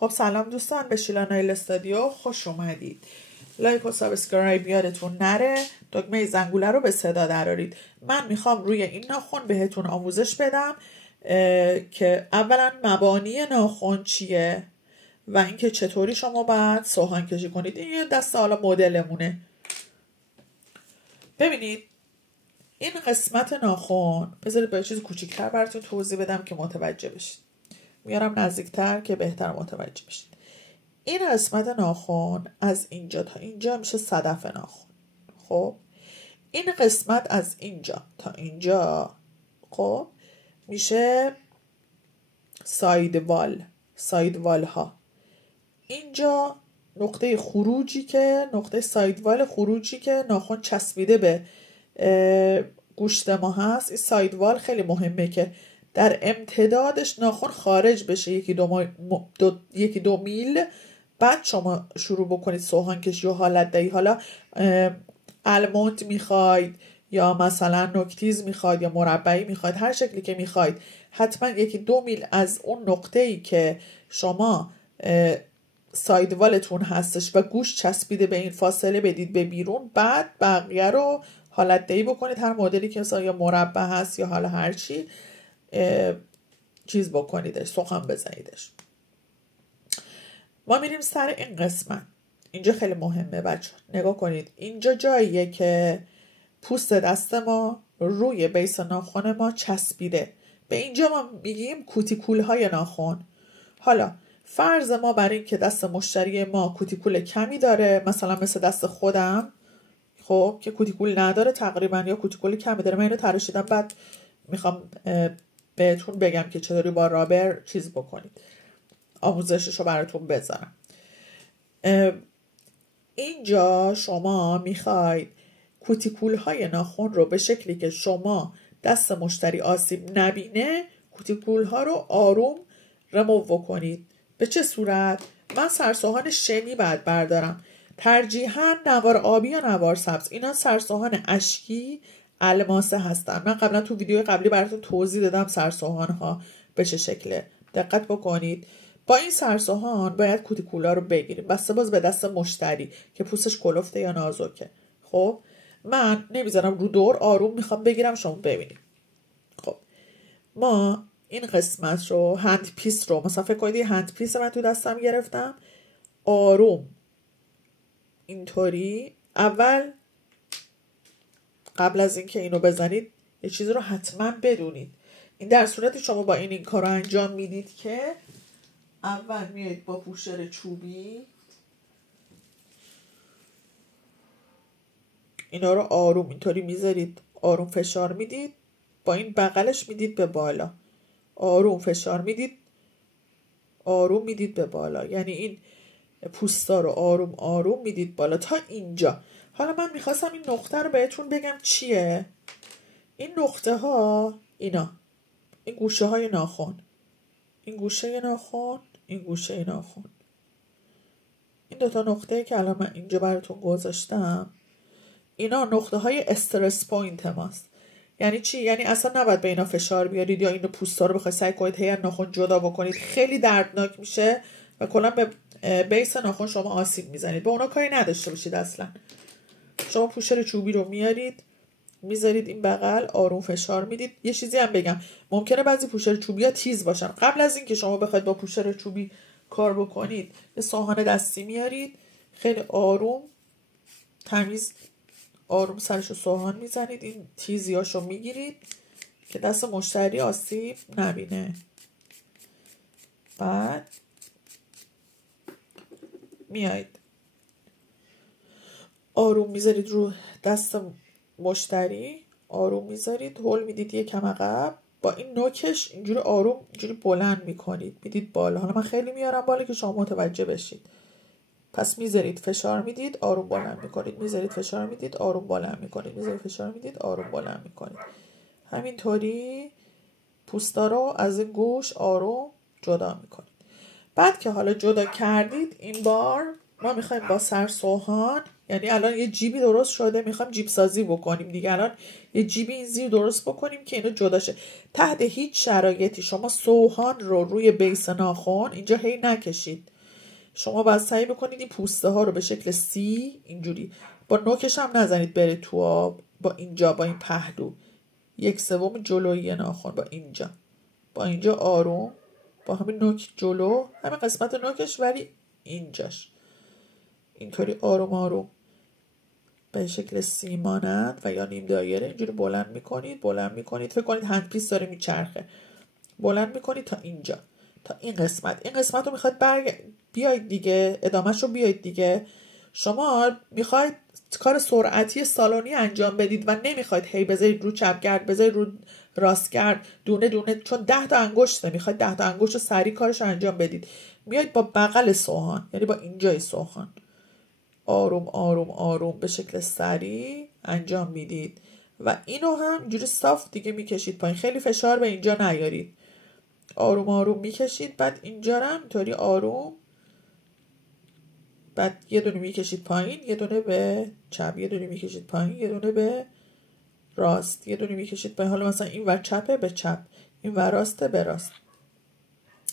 خب سلام دوستان، به شیلا نایل استودیو خوش اومدید. لایک و سابسکرایب یادتون نره، دکمه زنگوله رو به صدا درارید. من میخوام روی این ناخن بهتون آموزش بدم که اولا مبانی ناخن چیه و اینکه چطوری شما باید سوهان کشی کنید. این یه دست حالا مدلمونه. ببینید این قسمت ناخن، بذارید با یه چیز کوچیک‌تر براتون توضیح بدم که متوجه بشید. میارم نزدیکتر که بهتر متوجه بشید. این قسمت ناخن از اینجا تا اینجا میشه صدف ناخن. خب این قسمت از اینجا تا اینجا خب میشه سایدوال ها. اینجا نقطه خروجی که نقطه سایدوال خروجی که ناخن چسبیده به گوشت ما هست، این سایدوال خیلی مهمه که در امتدادش ناخن خارج بشه یکی دو میل. بعد شما شروع بکنید سوهان کشی و حالت دهی. حالا الموند میخواید یا مثلا نوکتیز میخواید یا مربعی میخواید، هر شکلی که میخواید، حتما یکی دو میل از اون نقطه‌ای که شما سایدوالتون هستش و گوش چسبیده به این فاصله بدید به بیرون. بعد بقیه رو حالت دهی بکنید، هر مدلی که مثلا یا مربع هست یا حالا هر چی چیز بکنیدش، سوهان بزنیدش. ما میریم سر این قسمت. اینجا خیلی مهمه بچه، نگاه کنید. اینجا جاییه که پوست دست ما روی بیس ناخن ما چسبیده. به اینجا ما میگیم کوتیکول های ناخن. حالا فرض ما بر این که دست مشتری ما کوتیکول کمی داره، مثلا مثل دست خودم خب که کوتیکول نداره تقریبا یا کوتیکول کمی داره. من اینو تراشیدم، بعد میخوام بهتون بگم که چطوری با رابر چیز بکنید، آموزششو براتون بذارم. اینجا شما میخواید کوتیکول های ناخن رو به شکلی که شما دست مشتری آسیب نبینه، کوتیکول ها رو آروم رموو کنید. به چه صورت؟ من سرسوهان شنی بعد بردارم، ترجیحاً نوار آبی یا نوار سبز. اینا سرسوهان اشکی الماسه هستن. من قبلا تو ویدیو قبلی براتون توضیح دادم سرسوهان ها به چه شکله. دقت بکنید. با این سرسوهان باید کوتیکولا رو بگیریم، بسته باز به دست مشتری که پوستش کلفته یا نازکه. خب من نمیذارم رو دور، آروم میخوام بگیرم، شما ببینید. خب ما این قسمت رو، هند پیس رو، مثلا فکر کنید یه هند پیس من تو دستم گرفتم، آروم اینطوری. اول قبل از اینکه اینو بزنید یه چیز رو حتما بدونید. این در صورتی شما با این کار رو انجام میدید که اول میایید با پوشر چوبی اینا رو آروم اینطوری میذارید، آروم فشار میدید، با این بغلش میدید به بالا، آروم فشار میدید، آروم میدید به بالا. یعنی این پوستا رو آروم آروم میدید بالا تا اینجا. حالا من میخواستم این نقطه رو بهتون بگم چیه. این نقطه ها اینا، این گوشه های ناخن، این گوشه ناخن، این گوشه ناخن، این دوتا نقطه که الان من اینجا براتون گذاشتم، اینا نقطه های استرس پوینت ماست. یعنی چی؟ یعنی اصلا نباید به اینا فشار بیارید یا اینو پوستا رو بخواید سعی کنید هی ناخن جدا بکنید، خیلی دردناک میشه و کلا به بیس ناخن شما آسیب میزنید. به اونا کاری نداشته باشید اصلا. شما پوشر چوبی رو میارید میذارید این بغل، آروم فشار میدید. یه چیزی هم بگم، ممکنه بعضی پوشر چوبی ها تیز باشن. قبل از اینکه شما بخواید با پوشر چوبی کار بکنید، یه سوهان دستی میارید، خیلی آروم تمیز آروم سرشو سوهان میزنید، این تیزیاشو میگیرید که دست مشتری آسیب نبینه. بعد میایید آروم میذارید رو دست مشتری، آروم میذارید، هول میدید یکم عقب، با این نوکش اینجوری آروم اینجوری بلند میکنید، میدید بالا. حالا من خیلی میارم بالا که شما متوجه بشید. پس میذارید فشار میدید، آروم بلند میکنید، میذارید فشار میدید، آروم بلند میکنید، میذارید فشار میدید، آروم بلند میکنید. همینطوری پوستا رو از این گوش آروم جدا میکنید. بعد که حالا جدا کردید، این بار ما میخوایم با سرسوهان یعنی الان یه جیبی درست شده، میخوایم جیب سازی بکنیم دیگه. الان یه جیبی این زیر درست بکنیم که اینو جدا شه. تحت هیچ شرایطی شما سوهان رو روی بیس ناخن اینجا هی نکشید. شما باید سعی بکنید این پوسته ها رو به شکل سی اینجوری با نوکش هم نزنید بره تو آب، با اینجا، با این پهلو 1/3 جلویی ناخن، با اینجا آروم، با همین نوک جلو، همین قسمت نوکش ولی اینجاش اینطوری آروم آروم به شکل سی مانند و یا نیم دایره اینجوری بلند میکنید. فکر کنید هندپیس داره میچرخه. بلند میکنید تا اینجا، تا این قسمت رو میخواید بیاید دیگه، ادامهش رو بیاید دیگه. شما میخواید کار سرعتی سالونی انجام بدید و نمیخواید هی بذارید رو چپگرد، بذارید رو راستگرد، دونه دونه، چون 10 تا انگشته، میخواید 10 تا انگشت رو سریع کارش انجام بدید. میاید با بغل سوهان، یعنی با اینجای سوهان، آروم آروم آروم به شکل سریع انجام میدید و اینو هم اینجوری صاف دیگه میکشید پایین. خیلی فشار به اینجا نیارید، آروم آروم میکشید. بعد اینجا رو هم اینطوری آروم، بعد یه دونه میکشید پایین، یه دونه به چپ، یه دونه میکشید پایین، یه دونه به راست، یه دونه میکشید پایین. حالا مثلا این ور چپه به چپ، این ور راسته به راست،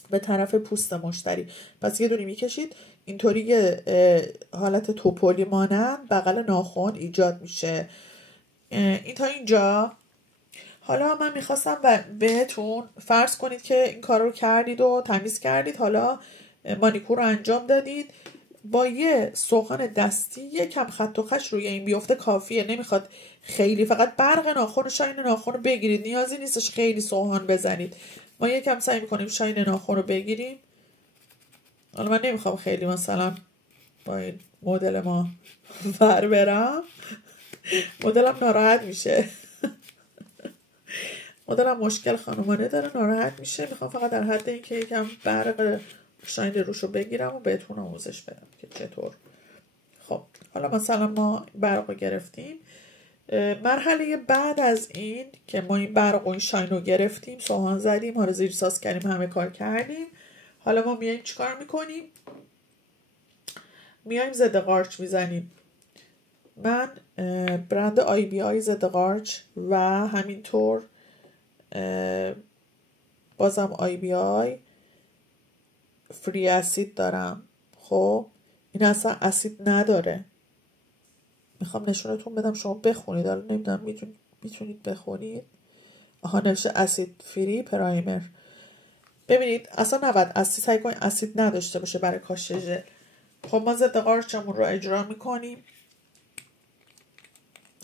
به طرف پوست مشتری. پس یه دونه میکشید اینطوری، یه حالت توپلی مانند بغل ناخن ایجاد میشه. این تا اینجا. حالا من میخواستم بهتون فرض کنید که این کار رو کردید و تمیز کردید، حالا مانیکور رو انجام دادید، با یه سوهان دستی یکم خط و خش روی این بیفته کافیه. نمیخواد خیلی، فقط برق ناخن و شاین ناخن رو بگیرید، نیازی نیستش خیلی سوهان بزنید. ما یکم سعی میکنیم شاین ناخن رو بگیریم. حالا من نمیخوام خیلی مثلا با این مدل ما ور برم، مدلم ناراحت میشه مدلم مشکل خانمانه داره، ناراحت میشه. میخوام فقط در حد این که یکم برق شاین روش رو بگیرم و بهتون آموزش بدم که چطور. خب حالا مثلا ما برق رو گرفتیم. مرحله بعد از این که ما این برق و این شاین رو گرفتیم، سوهان زدیم، ها رو زیر ساز کردیم، همه کار کردیم، حالا ما میایم چیکار میکنیم؟ میایم ضد قارچ میزنیم. من برند IBI ضد قارچ و همینطور بازم IBI فری اسید دارم. خب این اصلا اسید نداره. میخوام نشونتون بدم، شما بخونید، حالا نمیدونم میتونید بخونید. آها نوشته اسید فری پرایمر. ببینید اصلا نباید اسید، سعی کنید اسید نداشته باشه برای کاش ژل. خب ما ضد قارچمون رو اجرا میکنیم.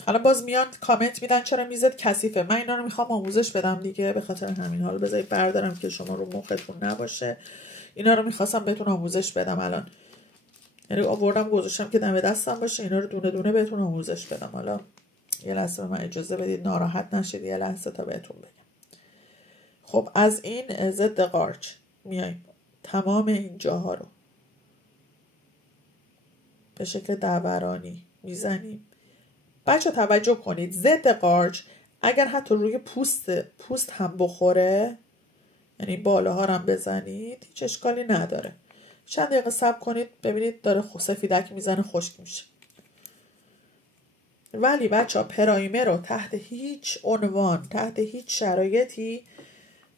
حالا باز میان کامنت میدن چرا میزت کثیفه. من اینا رو میخوام آموزش بدم دیگه، به خاطر همین. حالا بذارید بردارم که شما رو مختون نباشه. اینا رو میخواستم بهتون آموزش بدم الان، یعنی آوردم گذاشتم که دم دستم باشه، اینا رو دونه دونه بهتون آموزش بدم. حالا یه لحظه به من اجازه بدید، ناراحت نشید یه لحظه تا بهتون بگم. خب از این ضد قارچ میایم تمام این جاها رو به شکل دورانی میزنیم. بچه توجه کنید، ضد قارچ اگر حتی روی پوست هم بخوره، یعنی بالاها هم بزنید، هیچ اشکالی نداره. چند دقیقه صبر کنید ببینید داره سفیدک میزنه، خشک میشه. ولی بچه ها پرایمر رو تحت هیچ عنوان، تحت هیچ شرایطی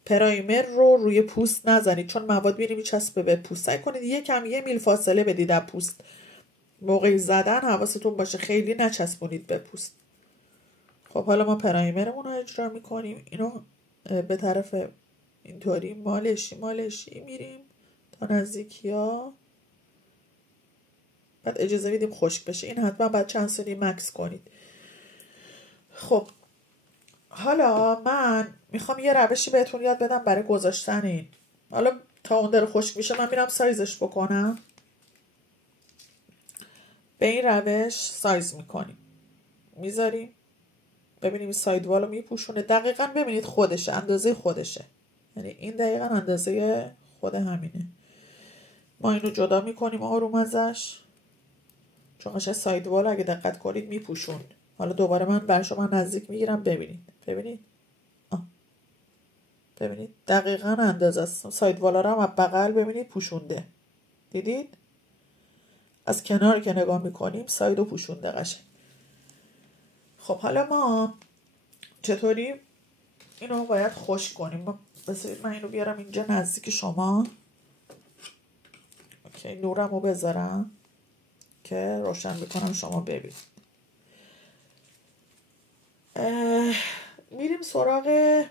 پرایمر رو روی پوست نزنید، چون مواد میره میچسبه به پوست. سعی کنید یه میل فاصله بدید از پوست. موقع زدن حواستون باشه خیلی نچسبونید به پوست. خب حالا ما پرایمرمون رو اجرا میکنیم. اینو به طرف اینطوری مالشی میریم تا نزدیکی ها. بعد اجازه میدیم خشک بشه. این حتما بعد چند ثانیه مکس کنید. خب حالا من میخوام یه روشی بهتون یاد بدم برای گذاشتن این. حالا تا اون داره خشک میشه من میرم سایزش بکنم. به این روش سایز میکنیم، میذاریم. ببینیم این ساید والو میپوشونه. دقیقا ببینید خودشه، اندازه خودشه، یعنی این دقیقا اندازه خود همینه. ما اینو جدا میکنیم آروم ازش، چون قشنگ ساید والو اگه دقت کنید میپوشون. حالا دوباره من برای شما نزدیک میگیرم ببینید ببینید دقیقا اندازه است. ساید والا رو هم بغل ببینید پوشونده، دیدید؟ از کنار که نگاه میکنیم سایدو پوشونده قشنگ. خب حالا ما چطوری اینو باید خشک کنیم؟ بذارید من اینو بیارم اینجا نزدیک شما. اوکی، نورمو بذارم که روشن بکنم شما ببینید. میریم سراغ،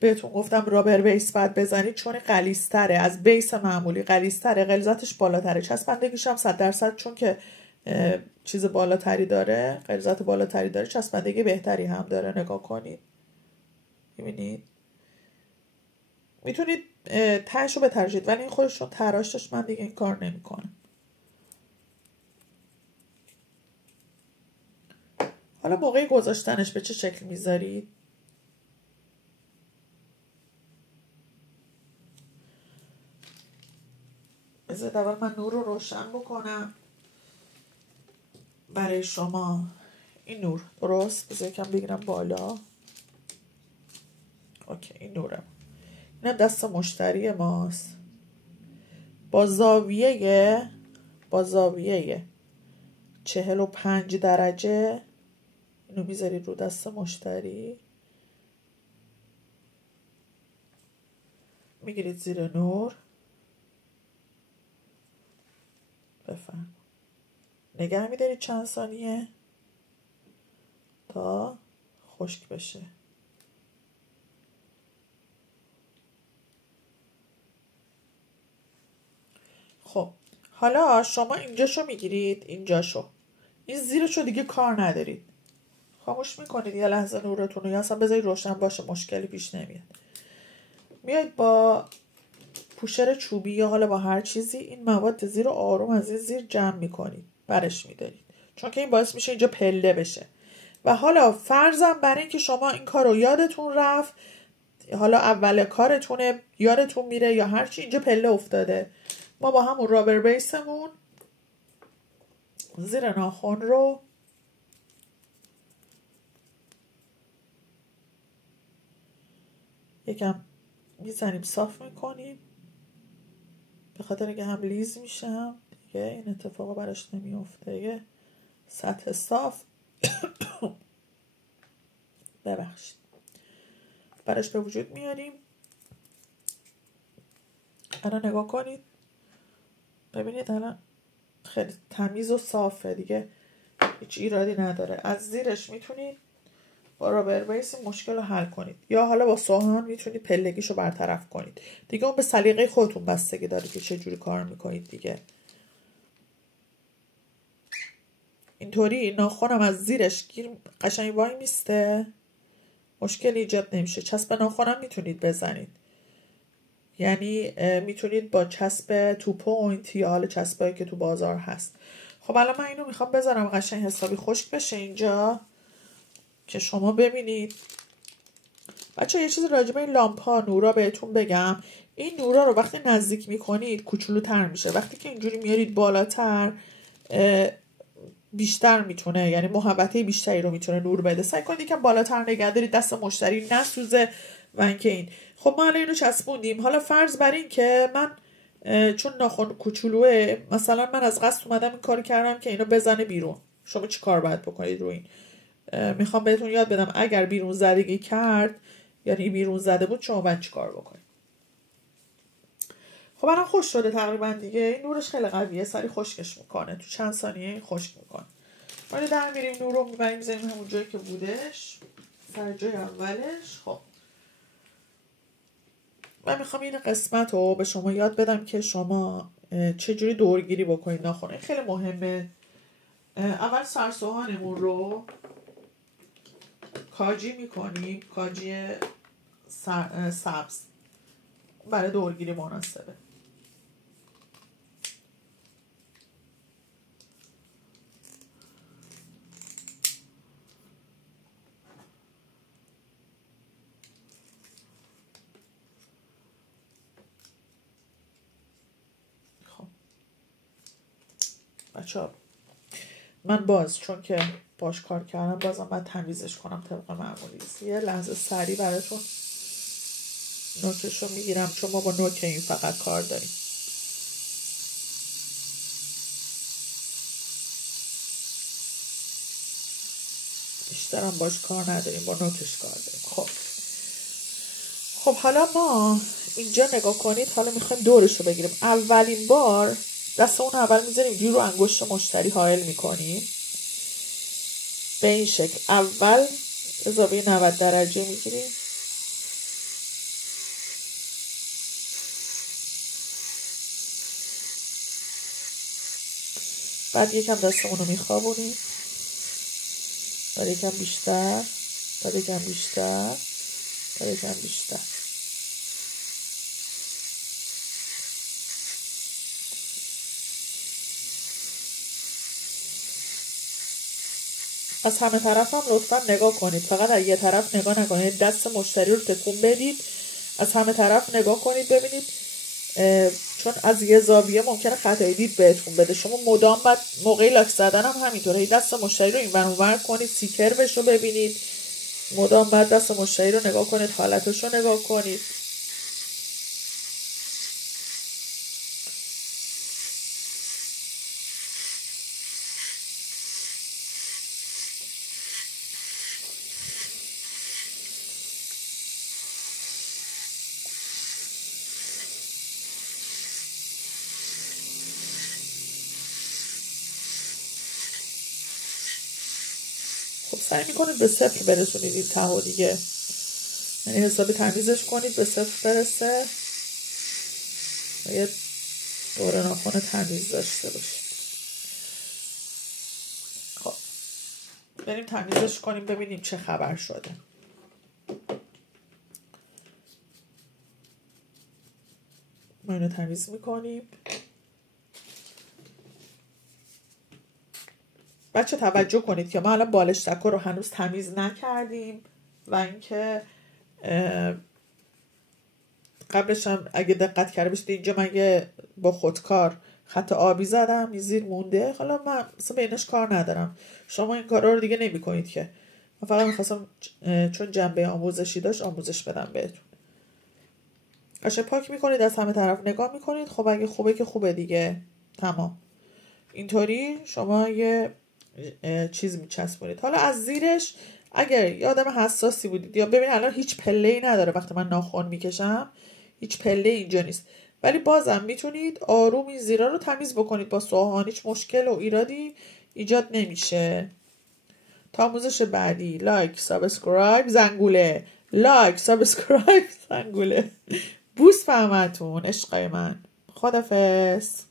بهتون گفتم رابر بیس بعد بزنید چون غلیظ‌تره، از بیس معمولی غلیظ‌تره، غلظتش بالاتره، چسبندگیش هم 100% چون که چیز بالاتری داره، غلظت بالاتری داره، چسبندگی بهتری هم داره. نگاه کنید میبینید. میتونید تهشو بتراشید ولی این خودش چون تراش داشت من دیگه این کار نمیکنم. حالا موقع گذاشتنش به چه شکل میذارید؟ بذارید اول من نور رو روشن بکنم برای شما. این نور درست؟ بذارید کم بگیرم بالا. اوکی، این نورم. اینم دست مشتری ماست با زاویه 45 درجه. اینو میذارید رو دست مشتری، میگیرید زیر نور، بفهم نگه میدارید چند ثانیه تا خشک بشه. خب حالا شما اینجاشو میگیرید، اینجاشو، این زیرشو دیگه کار ندارید، خاموش میکنید یه لحظه نورتون رو، یا اصلا بذارید روشن باشه مشکلی پیش نمیاد. میایید با پوشر چوبی یا حالا با هر چیزی این مواد زیر رو آروم از این زیر جمع میکنید، برش میدارید، چون که این باعث میشه اینجا پله بشه. و حالا فرضاً برای اینکه شما این کار رو یادتون رفت، حالا اول کارتونه یادتون میره یا هرچی، اینجا پله افتاده، ما با همون رابر بیسمون زیر ناخن رو یکم میزنیم، صاف میکنیم، به خاطر اینکه هم لیز میشم دیگه این اتفاق براش نمیفته. یه سطح صاف ببخشید براش به وجود میاریم. الان نگاه کنید ببینید الان خیلی تمیز و صافه دیگه، هیچ ایرادی نداره. از زیرش میتونید با رابر بیس مشکل رو حل کنید یا حالا با سوهان میتونید پلگیشو برطرف کنید دیگه، اون به سلیقه خودتون بستگی داره که چه جوری کار میکنید دیگه. اینطوری ناخنم از زیرش گیر قشنگ وای میسته، مشکل ایجاد نمیشه. چسب ناخنم میتونید بزنید، یعنی میتونید با چسب تو پوینت یا حالا چسبایی که تو بازار هست. خب الان من اینو میخوام بذارم قشنگ حسابی خشک بشه اینجا که شما ببینید. بچه یه چیز راجع به این لامپا نورا بهتون بگم، این نورا رو وقتی نزدیک میکنید کوچولوتر میشه، وقتی که اینجوری میارید بالاتر بیشتر میتونه، یعنی محوطه بیشتری رو میتونه نور بده. سعی کنید یکم بالاتر نگه دارید دست مشتری نسوزه و اینکه این. خب ما الان اینو چسبوندیم. حالا فرض بر این که من چون ناخن کوچولوه مثلا من از قصد اومدم این کار کردم که اینو بزنه بیرون، شما چی کار باید بکنید رو این؟ میخوام بهتون یاد بدم اگر بیرون زدگی کرد، یعنی بیرون زده بود، شما باید چی کار بکنید. خب الان خوش شده تقریبا دیگه، این نورش خیلی قویه، سری خشکش میکنه، تو چند ثانیه خشک میکنه. ما اینو در میریم نور رو میبریم میزنیم همون جایی که بودش، سر جای اولش. خب من میخوام این قسمت رو به شما یاد بدم که شما چجوری دورگیری بکنید ناخن، خیلی مهمه. اول سرسوهانمون رو کاجی میکنیم، کاجی سبز برای دورگیری مناسبه. خب بچه من باز چون که باش کار کردم بازم باید تمیزش کنم طبق معمولی. یه لحظه سریع براتون نوکش رو میگیرم چون ما با نوک این فقط کار داریم. بیشتر هم باش کار نداریم، با نوکش کار داریم. خب حالا ما اینجا نگاه کنید، حالا میخوایم دورش رو بگیریم. اولین بار دستمون اول میذاریم رو انگشت مشتری حائل میکنیم به این شکل. اول اضافه 90 درجه میگیریم، بعد یکم دستمون رو میخوابونیم، بعد یکم بیشتر، بعد یکم بیشتر، بعد یکم بیشتر. از همه طرف هم لطفا نگاه کنید، فقط از یه طرف نگاه نکنید. دست مشتری رو تکون بدید، از همه طرف نگاه کنید ببینید، چون از یه زاویه ممکنه خطای دید بهتون بده. شما مدام بعد موقعی لاک زدن هم همینطوره، دست مشتری رو این ور اون ور کنید، سیکربش رو ببینید، مدام بعد دست مشتری رو نگاه کنید، حالتش رو نگاه کنید. خب سعی میکنید به صفر برسونید این ته دیگه، یعنی حسابی تمیزش کنید به صفر برسه و یه دور ناخن تمیز داشته باشید. خب بریم تمیزش کنیم ببینیم چه خبر شده. ما اینو تمیز میکنیم. بچه توجه کنید که ما الان بالشتکو رو هنوز تمیز نکردیم و اینکه قبلش هم اگه دقت کرده باشید اینجا من با خودکار خط آبی زدم، این زیر مونده. حالا من مثلا بینش کار ندارم، شما این کارا رو دیگه نمی کنید که، من فقط میخواستم چون جنبه آموزشی داشت آموزش بدم بهتون. قشنگ پاک میکنید، از همه طرف نگاه میکنید. خب اگه خوبه که خوبه دیگه، تمام. اینطوری شما یه چیز میچسبونید. حالا از زیرش اگر یه آدم حساسی بودید، یا ببین الان هیچ پله‌ای نداره وقتی من ناخن میکشم، هیچ پله اینجا نیست، ولی بازم میتونید آروم این زیرا رو تمیز بکنید با سوهان، هیچ مشکل و ایرادی ایجاد نمیشه. تا آموزش بعدی لایک، سابسکرایب، زنگوله، لایک، سابسکرایب، زنگوله. بوس فهمتون عشقای من. خدافظ.